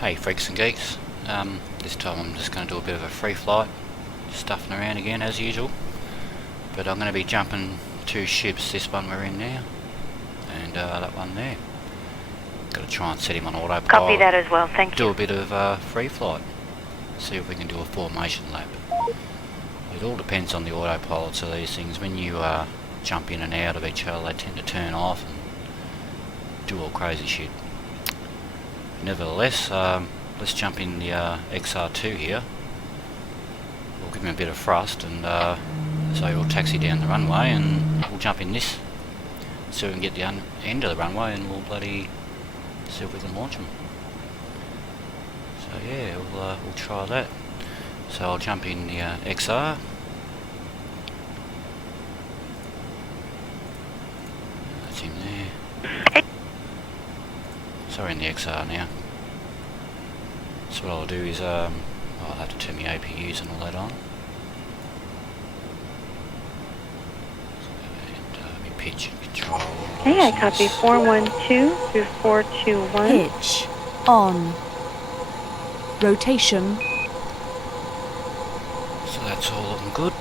Hey freaks and geeks, this time I'm just going to do a bit of a free flight, stuffing around again as usual, but I'm going to be jumping two ships, this one we're in now, and that one there. Got to try and set him on autopilot. Copy that as well, thank you. Do a bit of free flight, see if we can do a formation lap. It all depends on the autopilots of these things. When you jump in and out of each other, they tend to turn off and do all crazy shit. Nevertheless, let's jump in the XR2 here. We'll give him a bit of thrust, and so he'll taxi down the runway, and we'll jump in this so we can get the end of the runway, and we'll bloody see if we can launch him. So yeah, we'll try that. So I'll jump in the XR. That's him there. Sorry, in the XR now. So what I'll do is I'll have to turn my APUs and all that on. And my pitch and control. Hey, I copy 412 through 421. Pitch on. Rotation. So that's all looking good.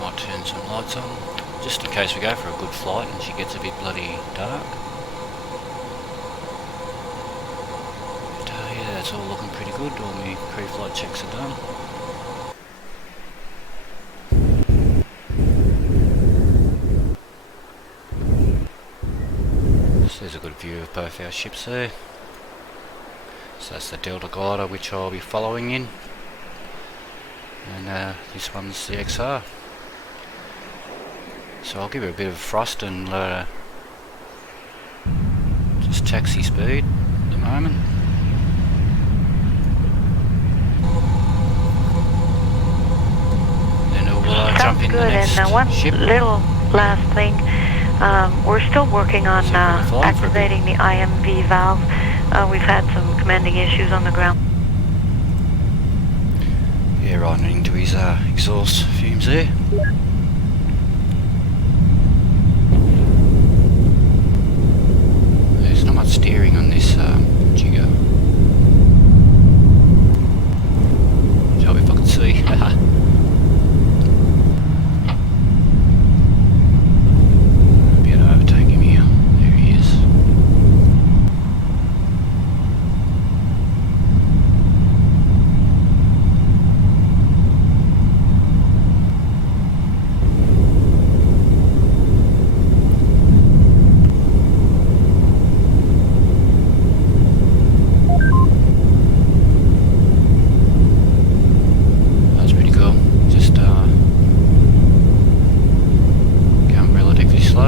Might turn some lights on, just in case we go for a good flight and she gets a bit bloody dark. That's all looking pretty good. All my pre-flight checks are done. So there's a good view of both our ships there. So that's the Delta glider which I'll be following in, and this one's the XR. So I'll give it a bit of thrust and just taxi speed at the moment. Sounds good, and one little last thing, we're still working on activating the IMV valve. We've had some commanding issues on the ground. Yeah, right into his exhaust fumes there. There's not much steering on this jigger. Show me if I can see.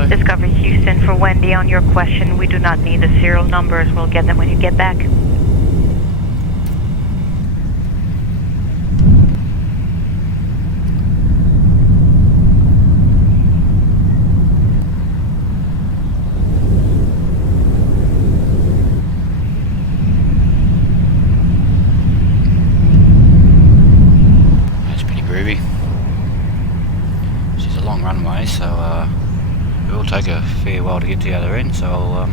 Discovery Houston, for Wendy, on your question, we do not need the serial numbers. We'll get them when you get back. That's pretty groovy. She's a long runway, so it will take a fair while to get to the other end, so I'll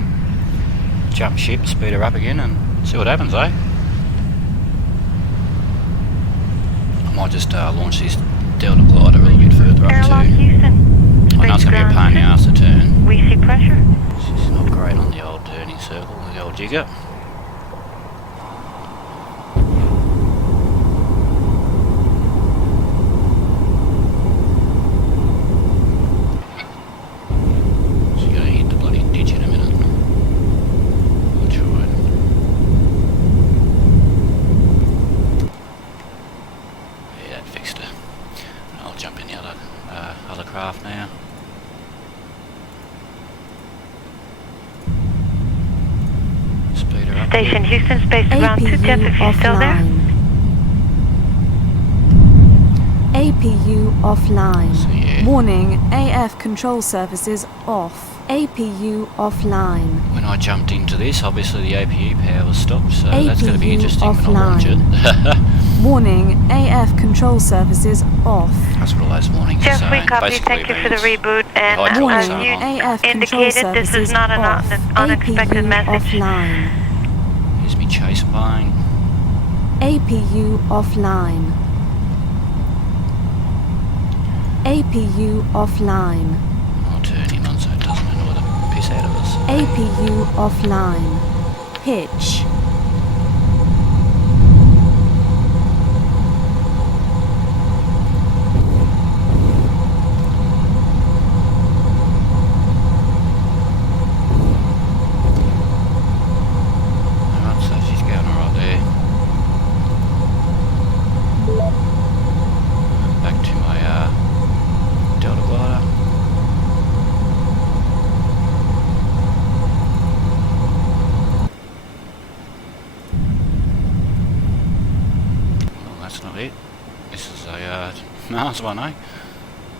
jump ship, speed her up again, and see what happens, eh? I might just launch this Delta glider a little bit further up too. I know it's going to be a pain in the ass to turn. We see pressure. It's not great on the old turning circle, the old jigger. Jump in the other craft now. Speed her up. Station Houston, space ground 210 if you're still there. APU offline. So, yeah. Warning, AF control services off. APU offline. When I jumped into this, obviously the APU power was stopped, so APU that's going to be interesting offline. when I launch it. Warning, AF control services off. That's what all those warnings are Just saying. we copy, Basically thank you for the means reboot, and Warning, as you AF control indicated, this is services not an off. unexpected APU message. offline. There's me chase plane. APU offline. APU offline. I'll turn him on so it doesn't annoy the piss out of us. APU offline. Pitch. Alright, so she's going alright there. Back to my Delta glider. Well, that's not it. This is a Mars one, eh?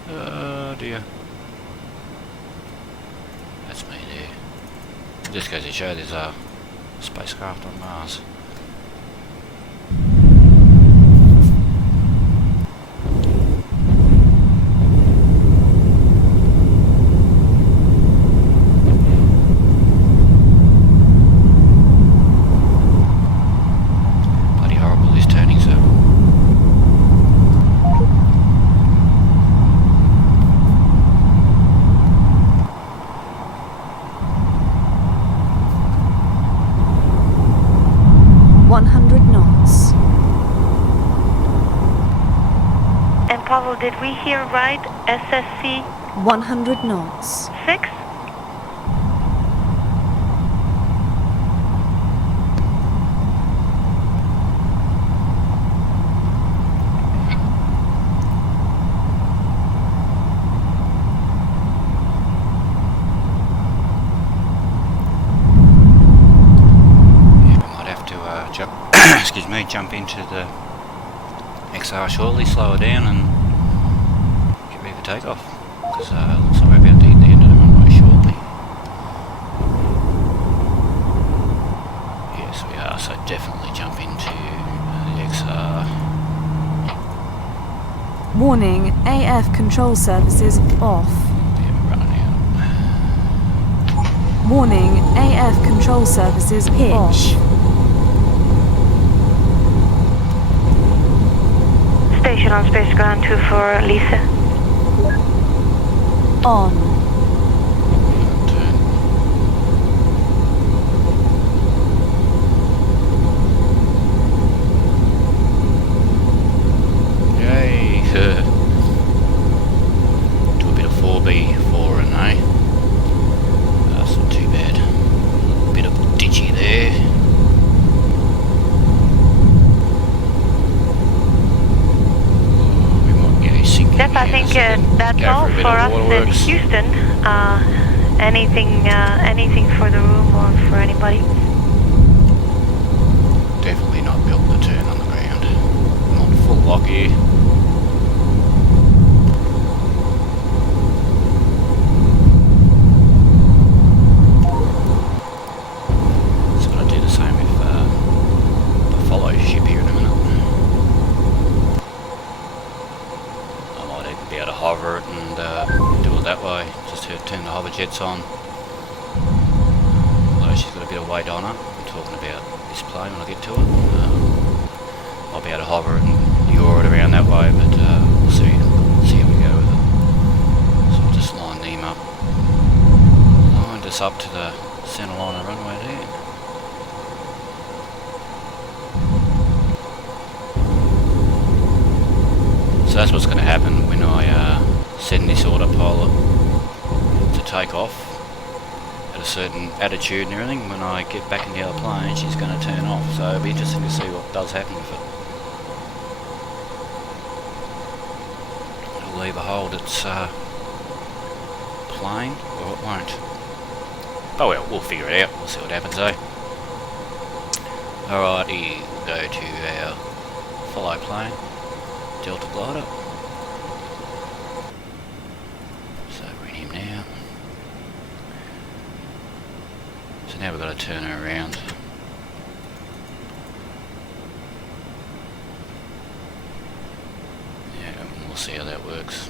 Oh dear. That's me there. It just goes to show there's a spacecraft on Mars. Bloody horrible this turning circle. And Pavel, did we hear right? SSC 100 knots. 6? Yeah, we might have to jump, excuse me, jump into the XR shortly, slow her down and get ready for takeoff. Because looks like we're about to hit the end of the runway shortly. Yes, we are, so definitely jump into the XR. Warning, AF control services off. Yeah, we're running out. Warning, AF control services off. Station on Space Ground 2 for Lisa. On. Turn. Yay! Do a bit of 4B4 and eh? That's not too bad. A bit of ditchy there. We might get a sinking. Yep, I think that's all for us in Houston. Anything for the room or for anybody? Definitely not built to turn on the ground. Not full lock here. So I'll do the same with the follow ship here in a minute. I might even be able to hover it and do it that way. Just to turn the hover jets on. Although she's got a bit of weight on her. I'm talking about this plane when I get to it. I'll be able to hover it and yaw it around that way, but we'll see how we go with it. So I'll just line them up. Line this up to the centre line of the runway there. So that's what's going to happen when I send this autopilot to take off at a certain attitude and everything. When I get back in the other plane, she's going to turn off. So it'll be interesting to see what does happen with it. It'll either hold its plane or it won't. Oh well, we'll figure it out. We'll see what happens, eh? Alrighty, we'll go to our follow plane, Delta glider. So we're in him now. So now we've got to turn her around. Yeah, and we'll see how that works.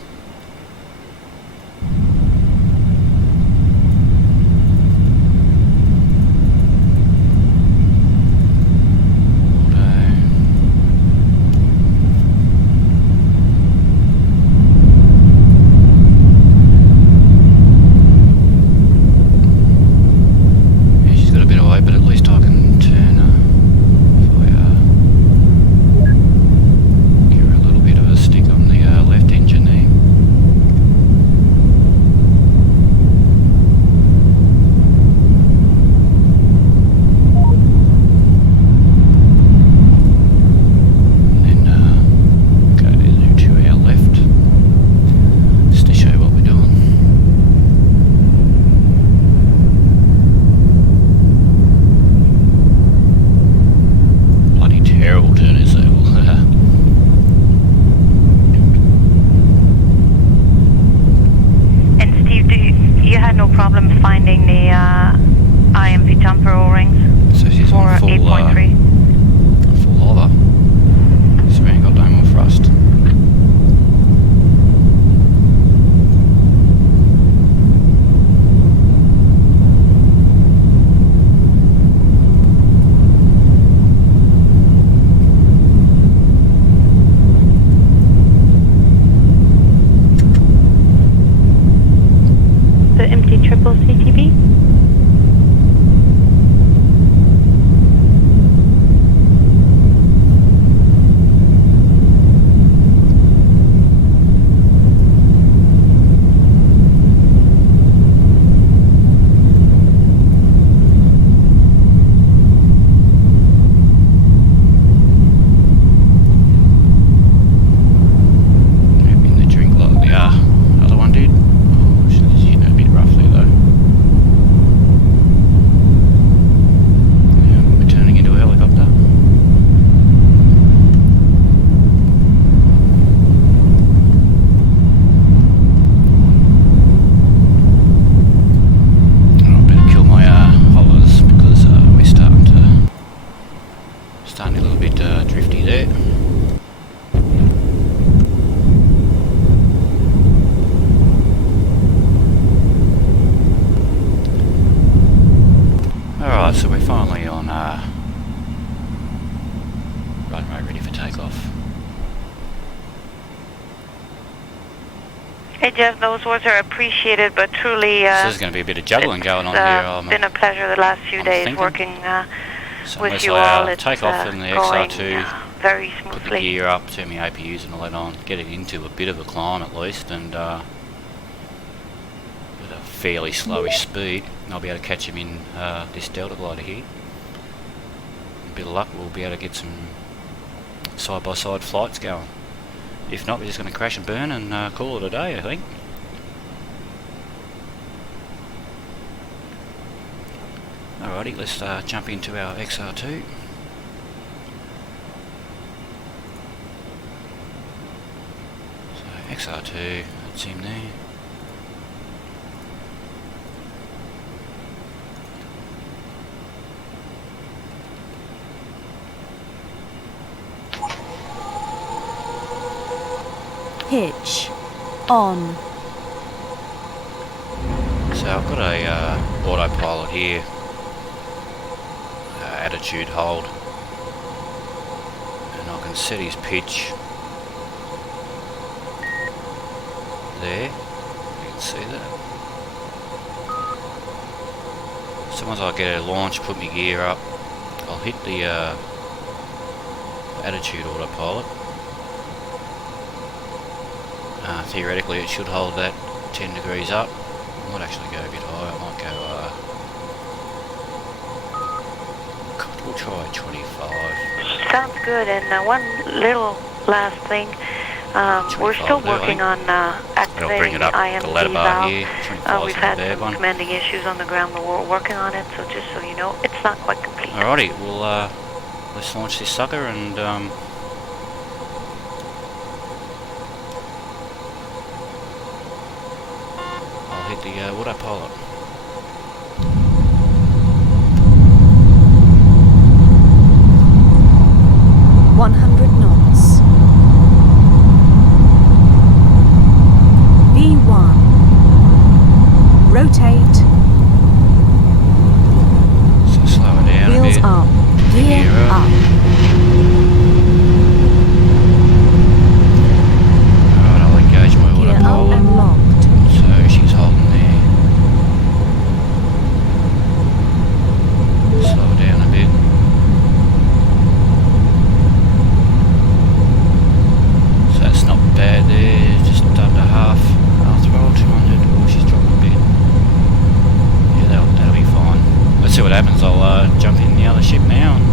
Starting a little bit drifty there. Alright, so we're finally on runway ready for takeoff. Hey Jeff, those words are appreciated, but truly So there's going to be a bit of juggling going on here. It's been a pleasure the last few days thinking. working So with unless you I all. It's take off in the going XR2, very put the smoothly. gear up, turn my APUs and all that on, get it into a bit of a climb at least, and with a fairly slowish speed, and I'll be able to catch him in this Delta glider here. A bit of luck, we'll be able to get some side-by-side flights going. If not, we're just going to crash and burn and call it a day, I think. Alrighty, let's jump into our XR2. So XR2, that's him there. Hitch. On. So I've got a autopilot here, attitude hold, and I can set his pitch there, you can see that. So once I get a launch, put my gear up, I'll hit the attitude autopilot. Theoretically it should hold that 10 degrees up. I might actually go a bit higher, I might go, we'll try 25. Sounds good. And one little last thing, we're still working on activating the IMV valve. We've had some commanding issues on the ground, but we're working on it, so just so you know, it's not quite complete. Alrighty, well let's launch this sucker and I'll hit the autopilot. 100 knots. V1. Rotate. So slow it down Wheels a bit. up. Gear Gear up. up. Alright, I'll engage my Gear up autopilot. and locked. So she's holding there. Slow it down a bit. So that's not bad there, just under half throttle, 200. Oh, she's dropping a bit. Yeah, that'll be fine. Let's see what happens. I'll jump in the other ship now and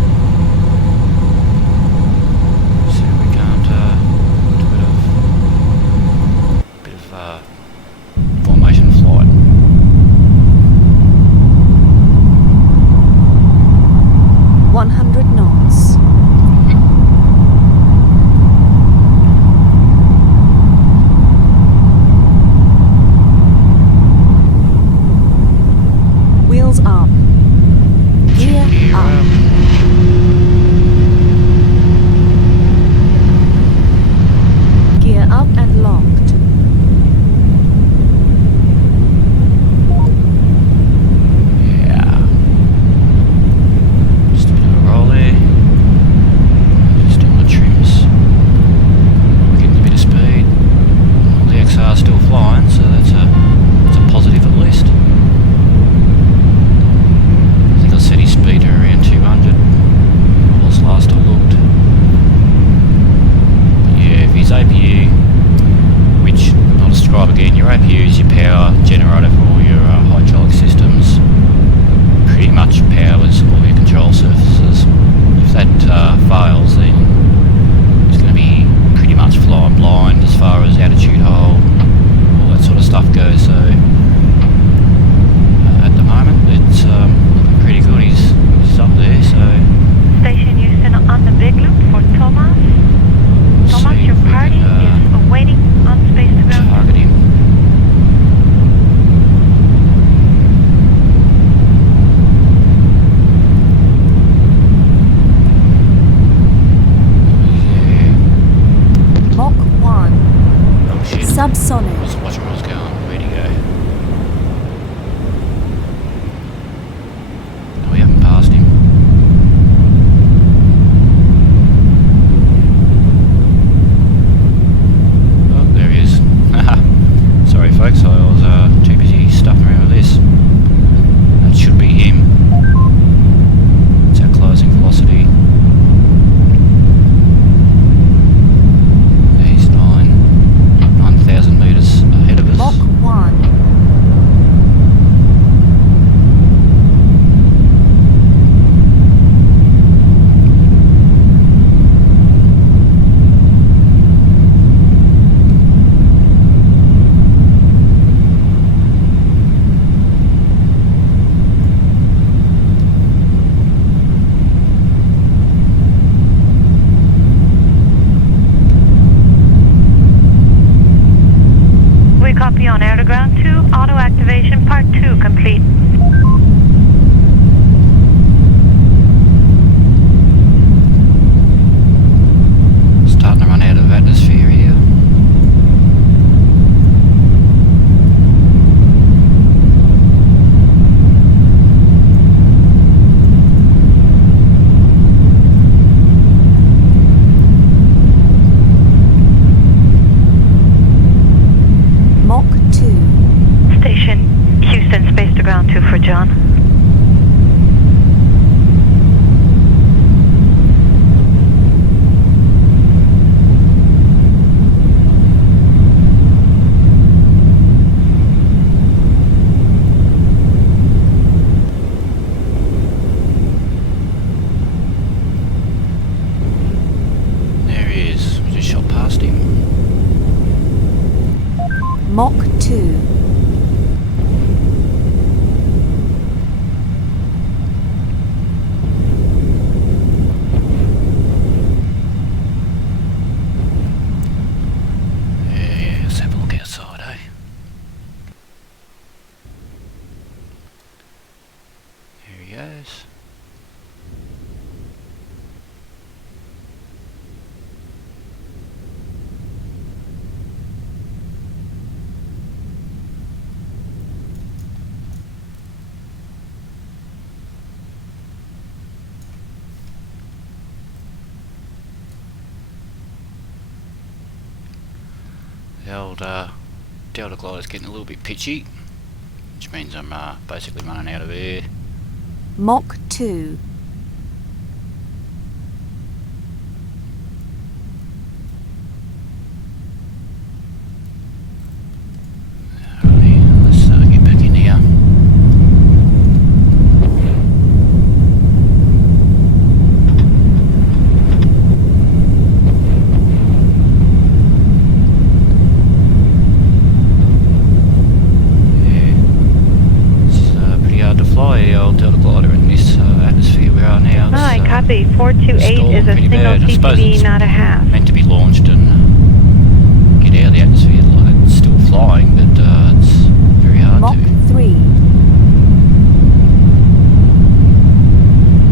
Mach 2. Yeah, let's have a look outside, eh? Here he goes. The old Delta glider's getting a little bit pitchy, which means I'm basically running out of air. Mach 2. Alrighty, let's get back in here. Copy. 428 is a single CTB, not a half. Meant to be launched and get out of the atmosphere. Like it's still flying, but it's very hard Mach to. 3.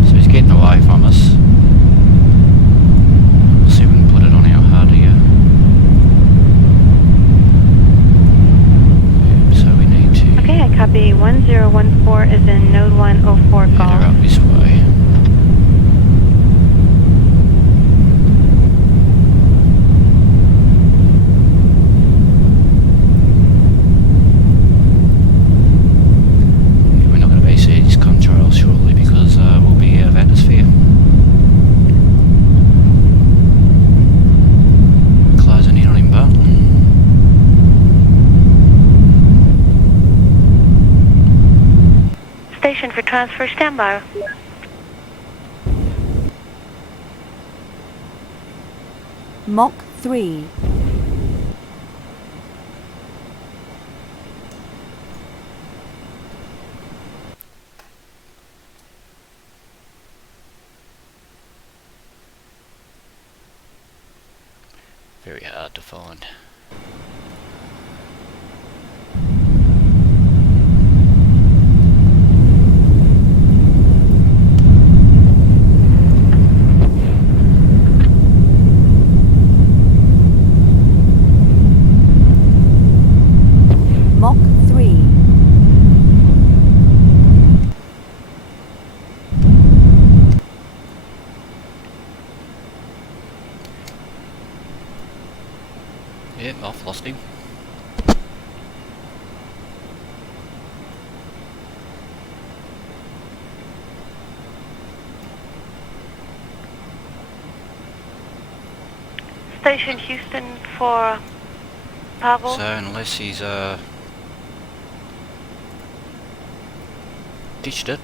So he's getting away from us. We'll see if we can put it on our HUD here. Yeah, so we need to. Okay, I copy. 1014 is in node 104 Head golf. her up this way. Shortly because we'll be out of atmosphere. Closing in on him, but Station for transfer, standby. Mach 3. very hard to find. Mach 3. Yep, I've lost him. Station Houston for Pavel. So unless he's ditched it,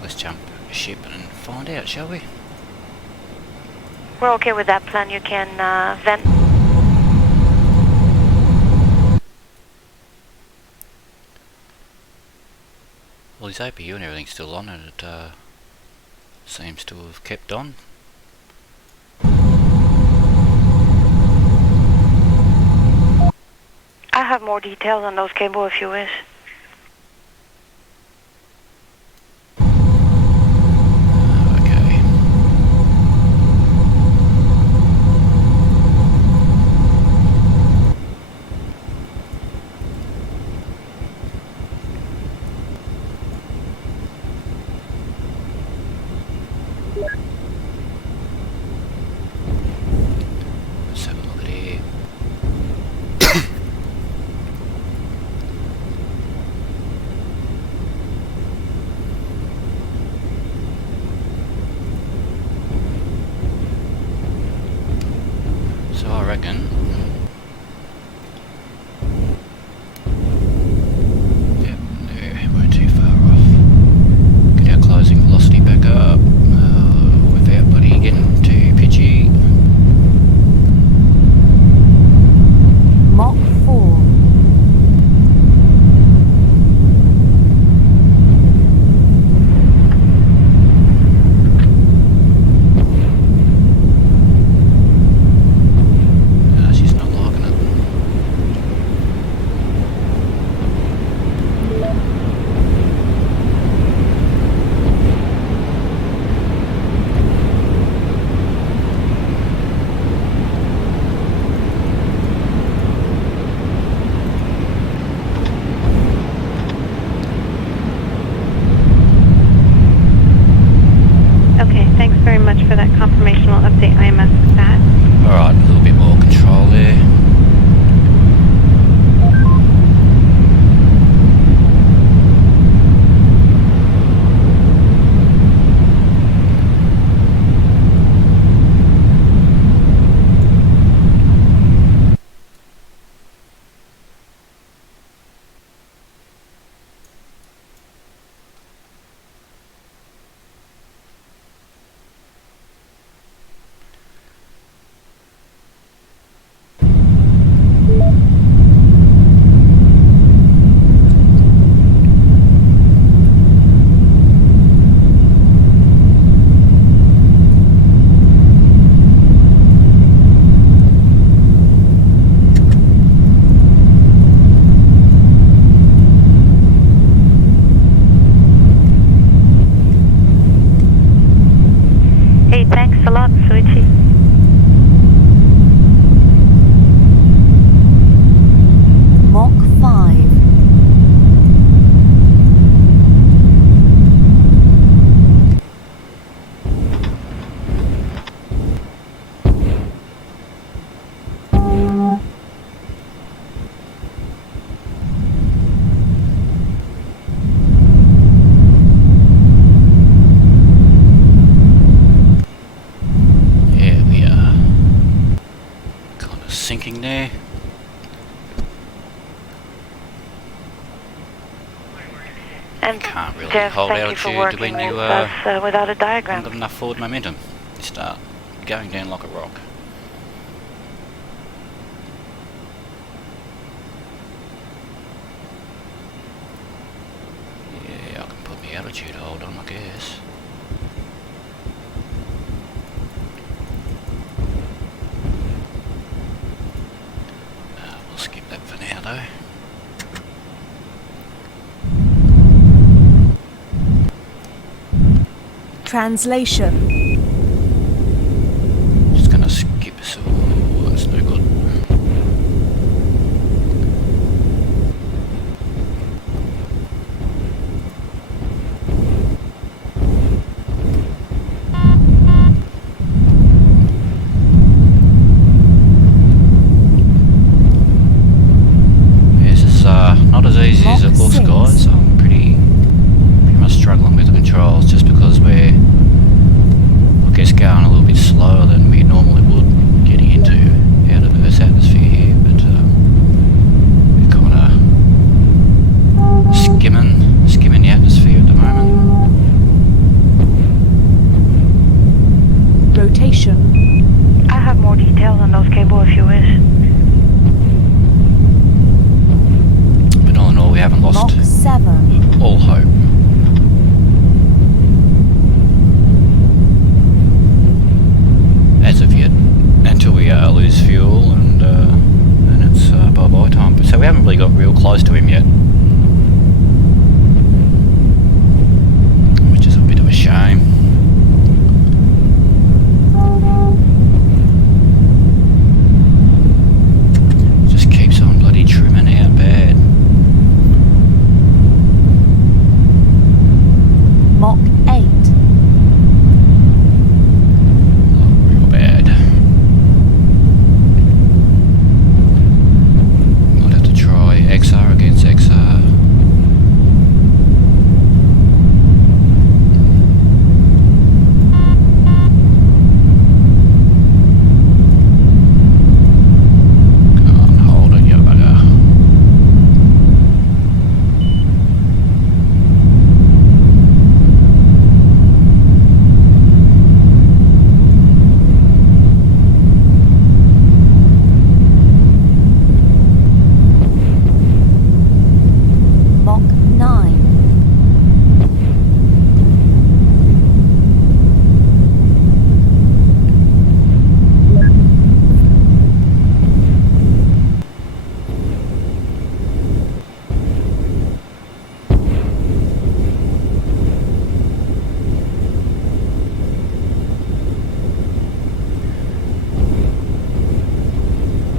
let's jump ship and find out, shall we? We're okay with that plan. You can vent. Well, his APU and everything's still on, and it seems to have kept on. I have more details on those cables if you wish. Okay. Let's have a look at here. So I reckon, yep, there, we're too far off. Get our closing velocity back up without bloody getting too pitchy. Mach Jeff, hold thank you altitude for to working when you with us without a haven't diagram. got enough forward momentum. You start going down like a rock. Yeah, I can put my altitude hold on, I guess. We'll skip that for now though. Translation. Just gonna skip so that's no good. This is not as easy as it looks, guys. I'm pretty much struggling with the controls just because we're, I guess, going a little bit slower than we normally would getting into out of Earth's atmosphere here, but we're kind of skimming the atmosphere at the moment. Rotation. I have more details on those cables if you wish. But all in all, we haven't lost Mach 7. all hope. As of yet, until we lose fuel and it's bye-bye time. So we haven't really got real close to him yet, which is a bit of a shame. Just keeps on bloody trimming out bad. Mach 8. Real bad. Might have to try XR against XR. Come on, hold it, you bugger. Mach 9.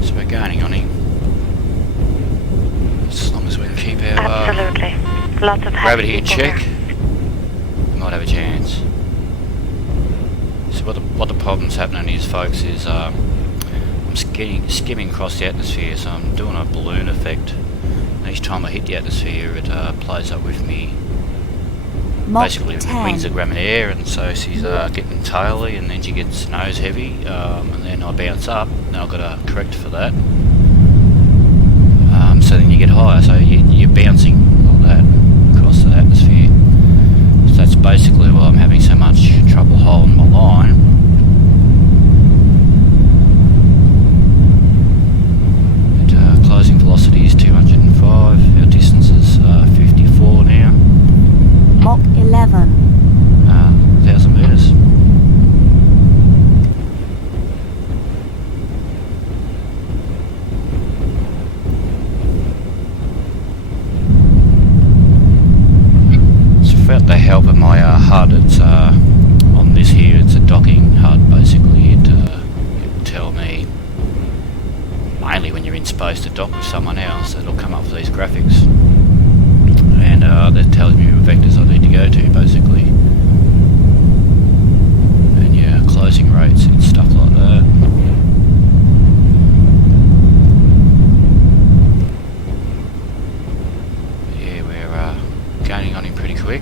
So we're gaining on him. As long as we can keep our Absolutely. Lots of happy gravity in people check, here. we might have a chance. So what the problem's happening is, folks, is I'm skimming across the atmosphere, so I'm doing a balloon effect. And each time I hit the atmosphere, it plays up with me. Mach Basically, 10. wings are grabbing air, and so she's getting taily, and then she gets nose heavy, and then I bounce up. Then I've got to correct for that. So then you get higher, so you're bouncing like that across the atmosphere. So that's basically why I'm having so much trouble holding my line. But, closing velocity is 205, our distance is 54 now, Mach 11. 1,000 metres. Without the help of my HUD, it's on this here, it's a docking HUD basically. It will tell me, mainly when you're in space, to dock with someone else, it'll come up with these graphics, and that tells me what vectors I need to go to basically, and yeah, closing rates and stuff like that. Yeah, we're gaining on him pretty quick.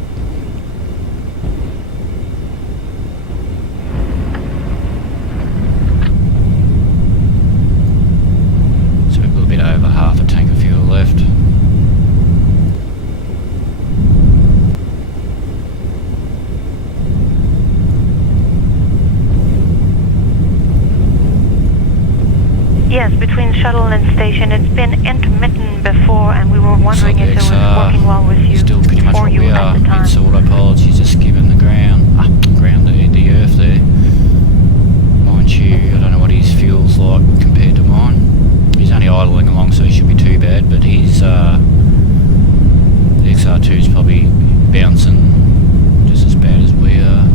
So we've got a bit over half a tank of fuel left. Yes, between shuttle and station. It's been intermittent before, and we were wondering if it was working well with you. Still pretty much for what you we at are. the time. It's autopilot. She's just given the the earth there. Mind you, I don't know what his fuel's like compared to mine. He's only idling along, so he should be too bad. But he's the XR2 is probably bouncing just as bad as we are.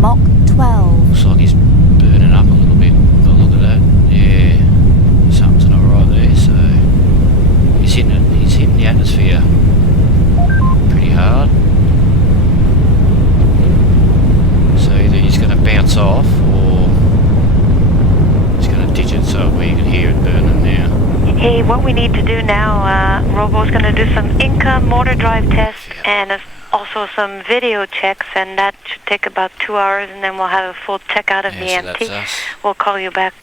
Mach 12. Looks like he's burning up a little bit. But look at that. Yeah, something's not right there. So he's hitting it. He's hitting the atmosphere pretty hard. So either he's going to bounce off or he's going to ditch it so where you can hear it burning now. Hey, what we need to do now, Robo's going to do some Inca motor drive tests and also some video checks, and that should take about 2 hours, and then we'll have a full check out of the so MT. that's us. We'll call you back.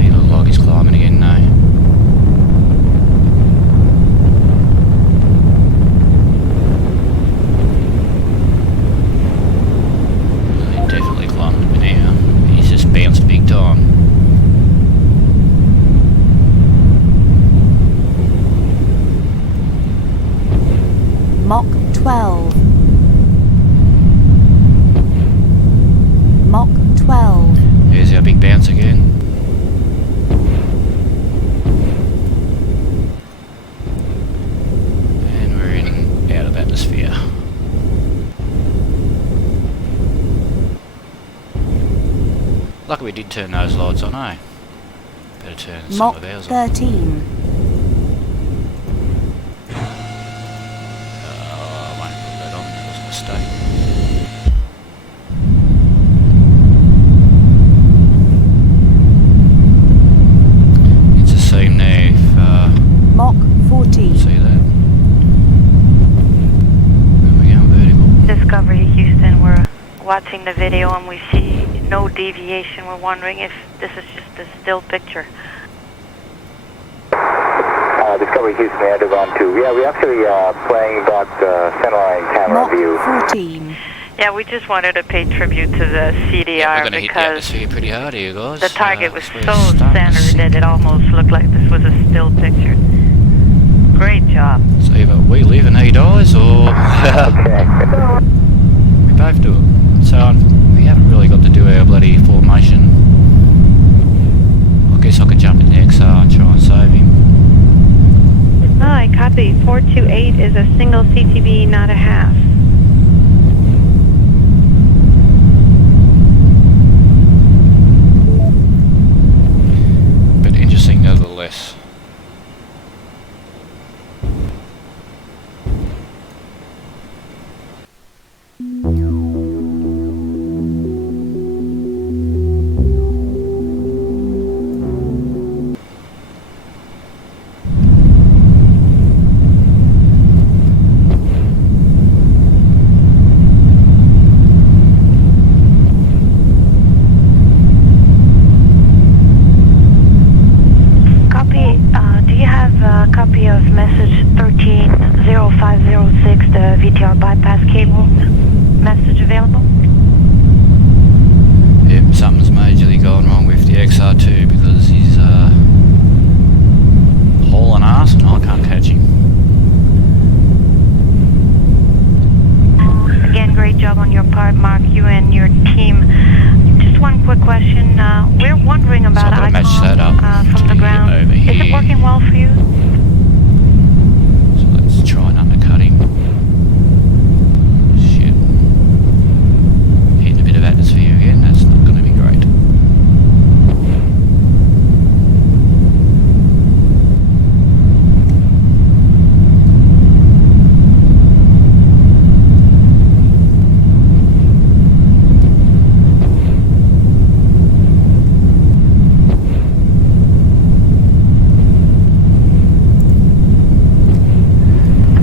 He looks like he's climbing again now. Definitely climbing now. He's just bounced big time. Mach 12. Mach 12. There's our big bounce again. And we're in out of atmosphere. Lucky we did turn those lights on, eh? Better turn some Mach of ours on. 13. I won't put that on, that was a mistake. It's a seam there if Mach 14. see that. And we're going vertical. Discovery Houston, we're watching the video and we see no deviation. We're wondering if this is just a still picture. Discovery Houston, Underground 2. Yeah, we're actually playing back the centerline camera Mach view. 14. Yeah, we just wanted to pay tribute to the CDR Yeah, we're going to hit the because atmosphere pretty hard here, guys. the target was we're so starting to centered sink. that it almost looked like this was a still picture. Great job. So either we live and he dies, or Okay. we both do it. So we haven't really got to do our bloody formation. I guess I could jump in the XR and try and save him. Hi, copy. 428 is a single CTB, not a half. But interesting nevertheless. Copy. Do you have a copy of message 130506, the VTR bypass cable message available? Yep, something's majorly gone wrong with the XR2 because he's hauling ass and I can't catch him. Again, great job on your part, Mark, you and your team. Just one quick question. We're wondering about So I've got to match that up from the to ground. over Is here. it working well for you? So let's try and undercut him. Shit. Hitting a bit of atmosphere again, that's not going to be great.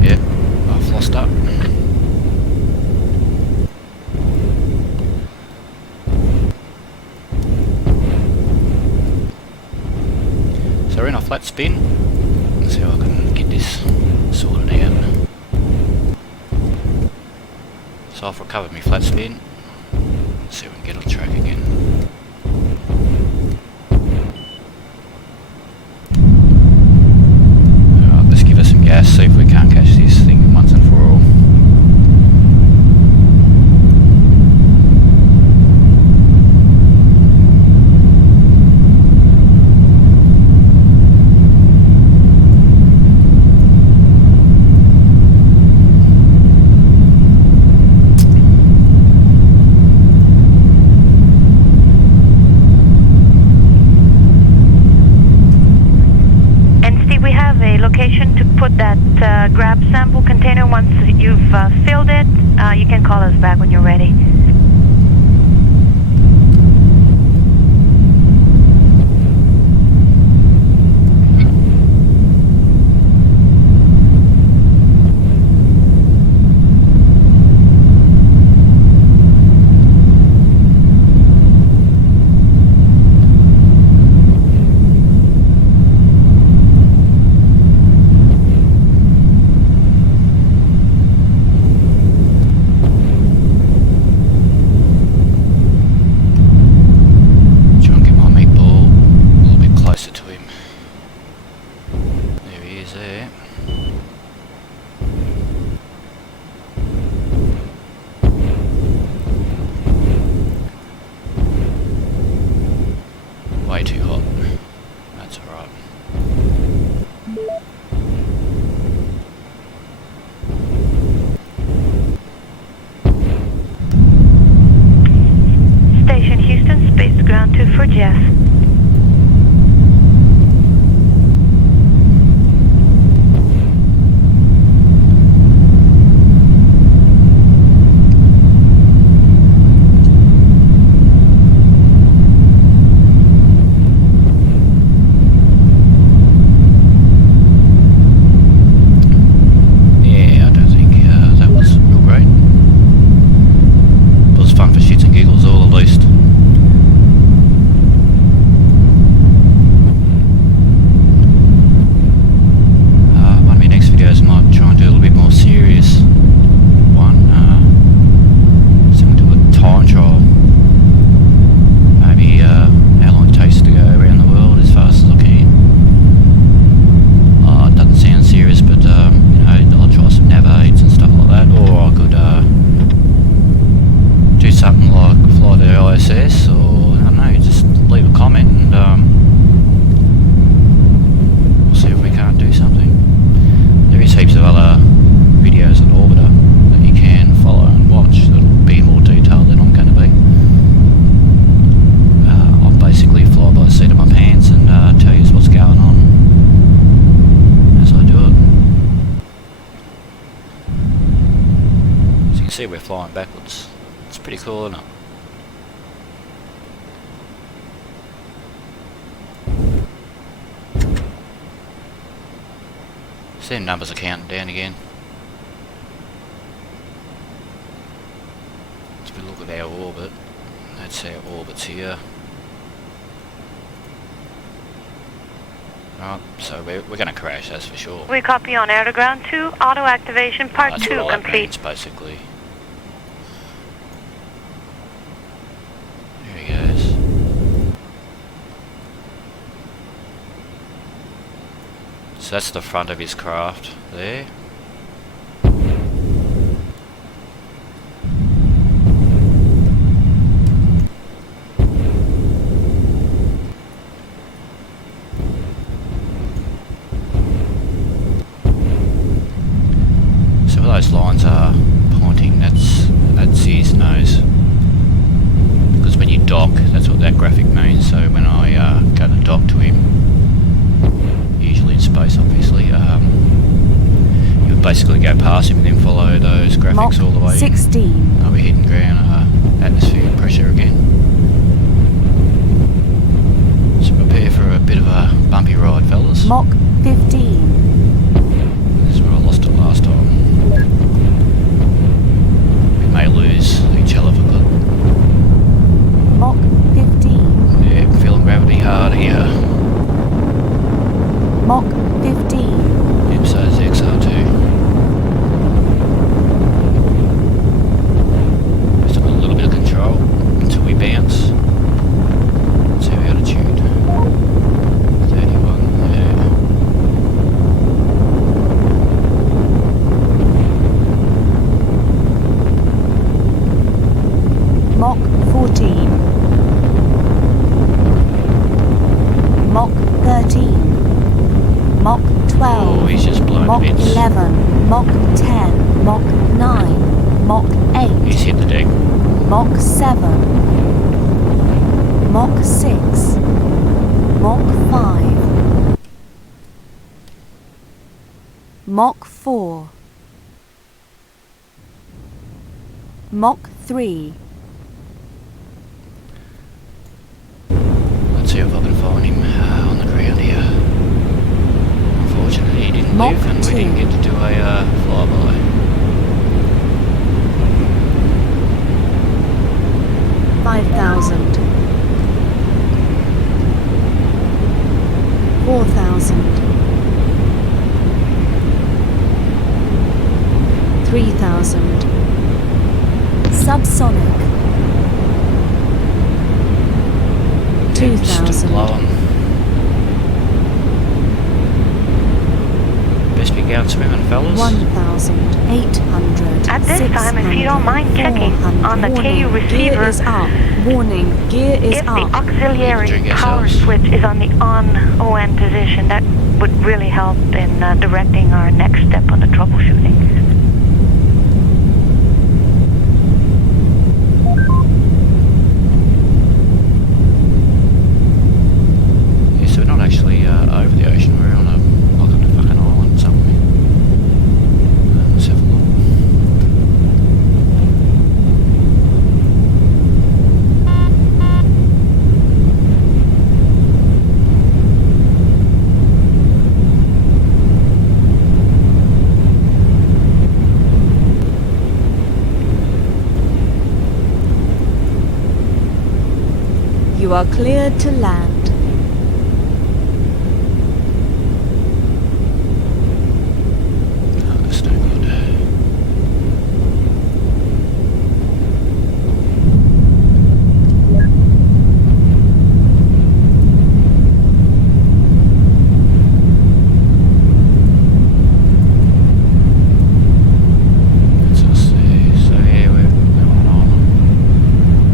Yep, I've lost up. So we're in a flat spin. Let's see how I can get this sorted out. So I've recovered my flat spin. Let's see if we can get on track again. Alright, let's give it some gas, see if we can't catch this thing once and for all. To put that grab sample container. Once you've filled it, you can call us back when you're ready. Way too hot. That's alright. Station Houston, space ground 2 for Jeff. See, we're flying backwards. It's pretty cool, isn't it? See, the numbers are counting down again. As we look at our orbit, that's our orbits here. Right, so we're going to crash, that's for sure. We copy on air to ground 2, auto activation part 2 all complete. That means, basically. There he goes. So that's the front of his craft there. Those lines are pointing, that's his nose, because when you dock, that's what that graphic means. So when I go to dock to him, usually in space obviously, you would basically go past him and then follow those graphics Mach all the way 16. I'll be hitting ground, atmosphere pressure again. So prepare for a bit of a bumpy ride, fellas. Mach 15. This is where I lost it last time. We may lose each hell of a good. Mach 15. Yeah, I'm feeling gravity hard here. Mach 15. Yep, so is the XR2. Mach 7, Mach 6, Mach 5, Mach 4, Mach 3. Let's see if I can find him on the ground here. Unfortunately, he didn't Mach live, and 2. we didn't get to do a flyby. 5,000, 4,000, 3,000, subsonic, Still 2,000, blowing. Best be going swimming, fellas. 1,800. At this time, if you don't mind checking 400. on the KU Warning, receiver, gear is up. Warning, gear is if the up. auxiliary Drink power yourselves. switch is on the on-ON position, that would really help in directing our next step on the troubleshooting. Yeah, so we're not actually over the ocean, we're on a fucking island somewhere. Let's have a look. You are cleared to land. Oh, that's no good. Let's just see. So yeah, we're on an island.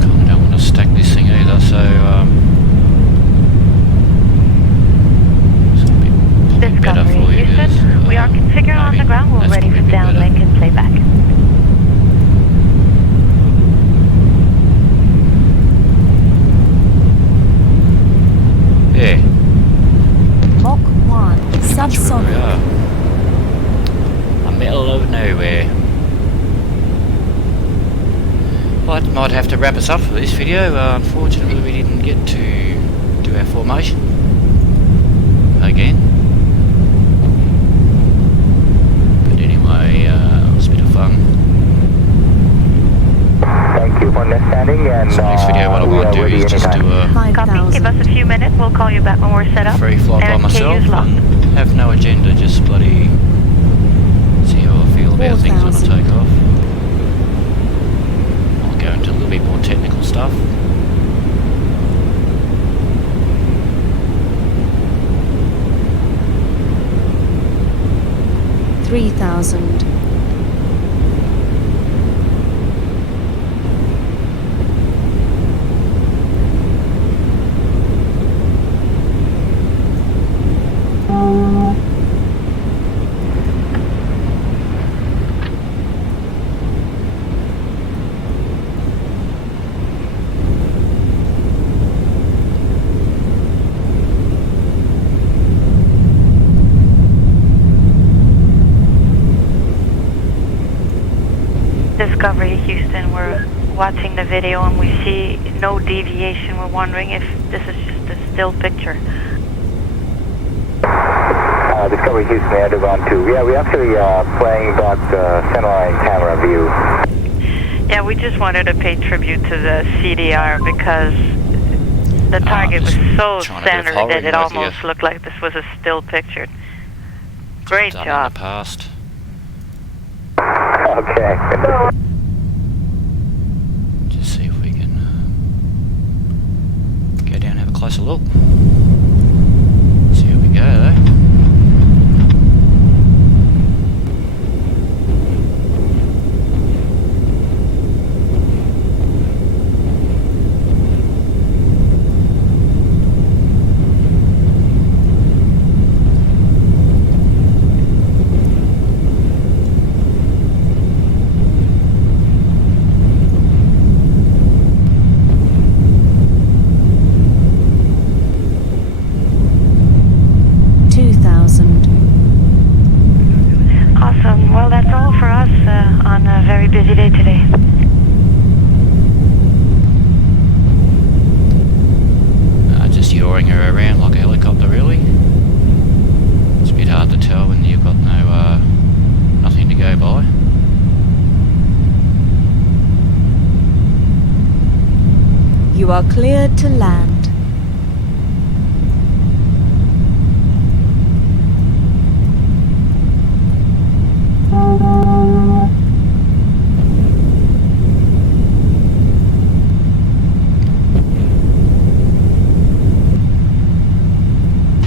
Kinda don't want to stack this thing either, so it's gonna be probably better Discovery, for you guys. Houston, we are configured on the ground. We're That's ready for probably better. downlink and playback. Yeah, Mach 1, pretty much where we subsonic. are. A middle of nowhere. Well, that might have to wrap us up for this video. Unfortunately, we didn't get to do our formation again. But anyway, it was a bit of fun. Thank you for understanding, and So next video, what I we might are do ready is just anytime. do a Copy. Give 5,000. us a few minutes. We'll call you back when we're set up. free flight by And myself KU's locked. and have no agenda, just bloody see how I feel about things when I 4,000. take off. I'll go into a little bit more technical stuff. Three thousand, Discovery, Houston, we're watching the video and we see no deviation. We're wondering if this is just a still picture. Discovery Houston, Underground 2. Yeah, we're actually playing back the centerline camera view. Yeah, we just wanted to pay tribute to the CDR because the target was just so trying to do centered hovering that it with you. almost looked like this was a still picture. Great Done job. in the past. Okay. Just see if we can go down and have a closer look. See how we go though. You are cleared to land.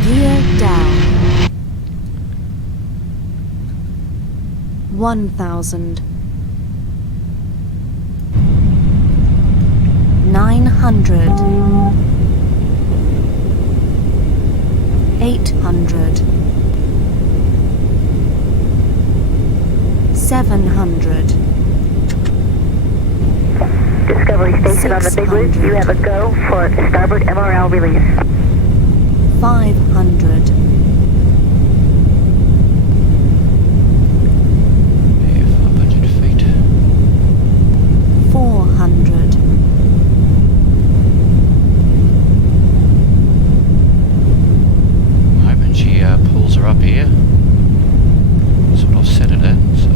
Gear down. 1,000. 900. 800. 700. Discovery Station on the Big Loop. You have a go for starboard MRL release. 500. Yeah, 500 feet. 400. 'Hoping she pulls her up here. That's what I've set it at, so...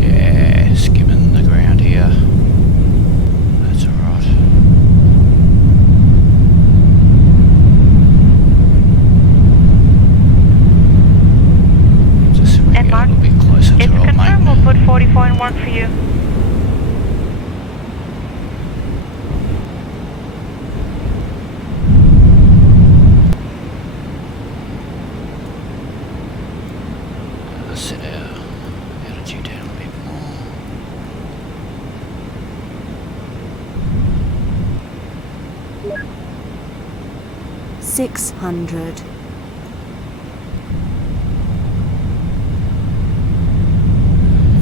Yeah, skimming the ground here. That's alright. Just so we can get a little bit closer to It's our old confirmed. mate. We'll put 44 in work for you. Let's set our altitude down a bit more. Six hundred.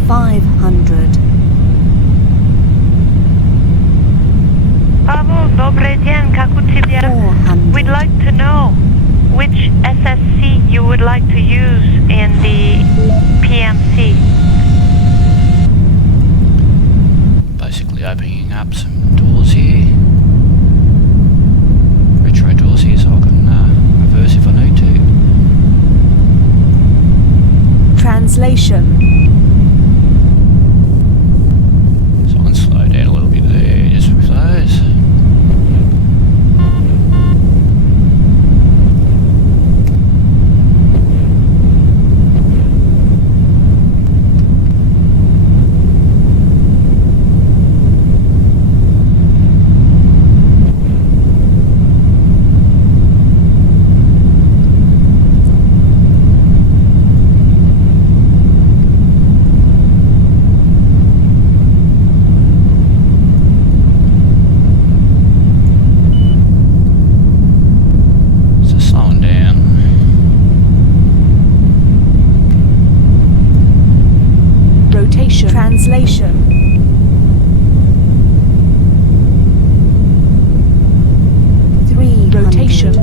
500. Pavel, добрый день, как у тебя? 400. We'd like to know which SSC you would like to use in the PMC. Basically opening up some doors here. Retro doors here so I can reverse if I need to. Translation. So I can slow down a little bit there just with those. So slowing down. Rotation. Translation. Rotation.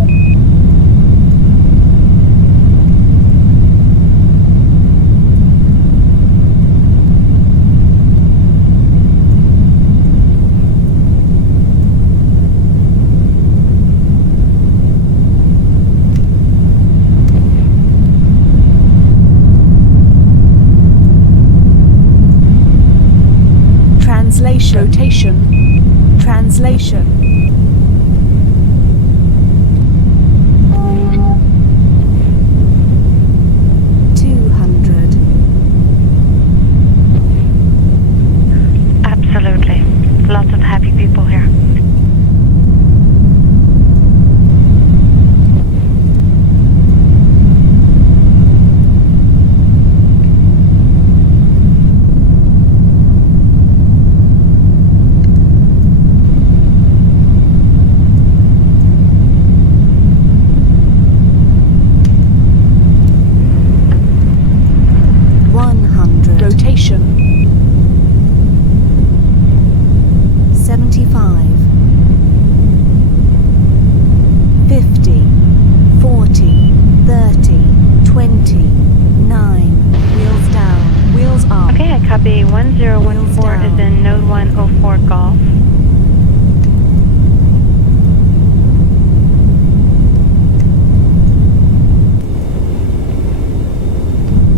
4 Golf.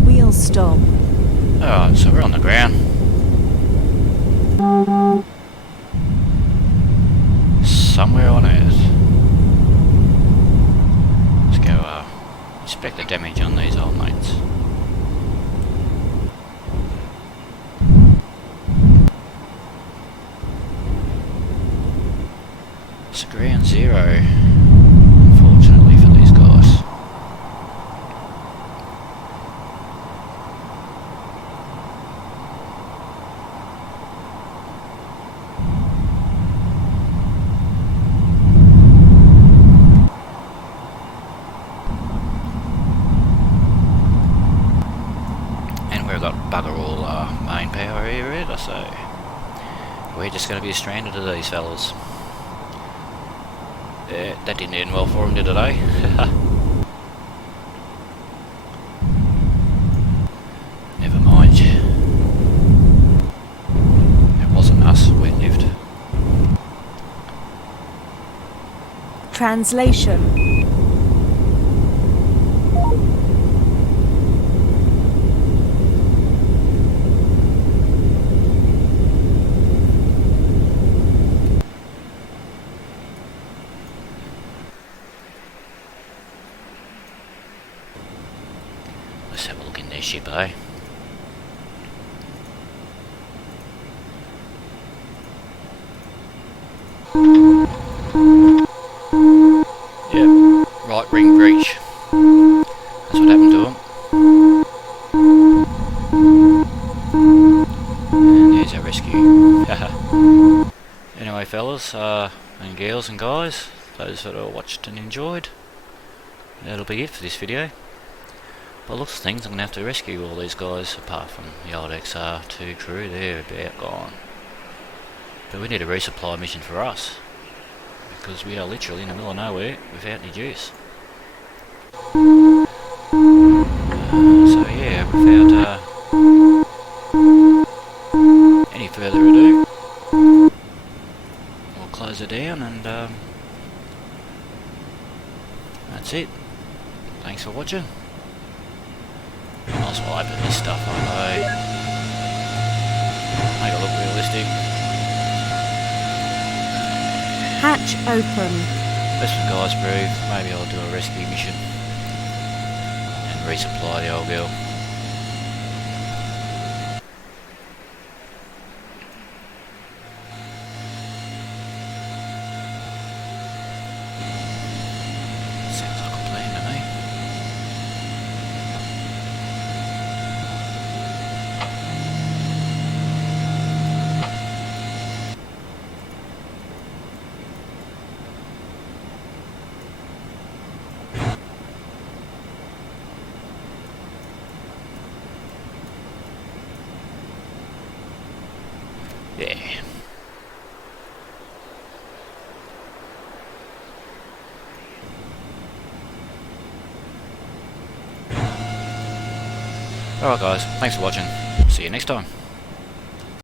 Wheel stop. Alright, so we're on the ground. Somewhere on Earth. Let's go inspect the damage on these old mates. It's ground zero, unfortunately for these guys. We've got bugger all main power here either, so we're just going to be stranded to these fellas. Yeah, that didn't end well for them, did it, eh? Never mind. It wasn't us, we lived. Translation. Let's have a look in their ship, eh? Yep, right ring breach. That's what happened to them. And there's our rescue. Anyway fellas, and girls and guys, those that all watched and enjoyed, that'll be it for this video. By the looks of things, I'm going to have to rescue all these guys, apart from the old XR2 crew. They're about gone. But we need a resupply mission for us, because we are literally in the middle of nowhere without any juice. So yeah, without any further ado, we'll close it down, and that's it. Thanks for watching. Might as well open this stuff up, eh? Make it look realistic. Hatch open. Best for guys breathe. Maybe I'll do a rescue mission and resupply the old girl. Sounds like a plan to me. Yeah. Alright guys, thanks for watching. See you next time.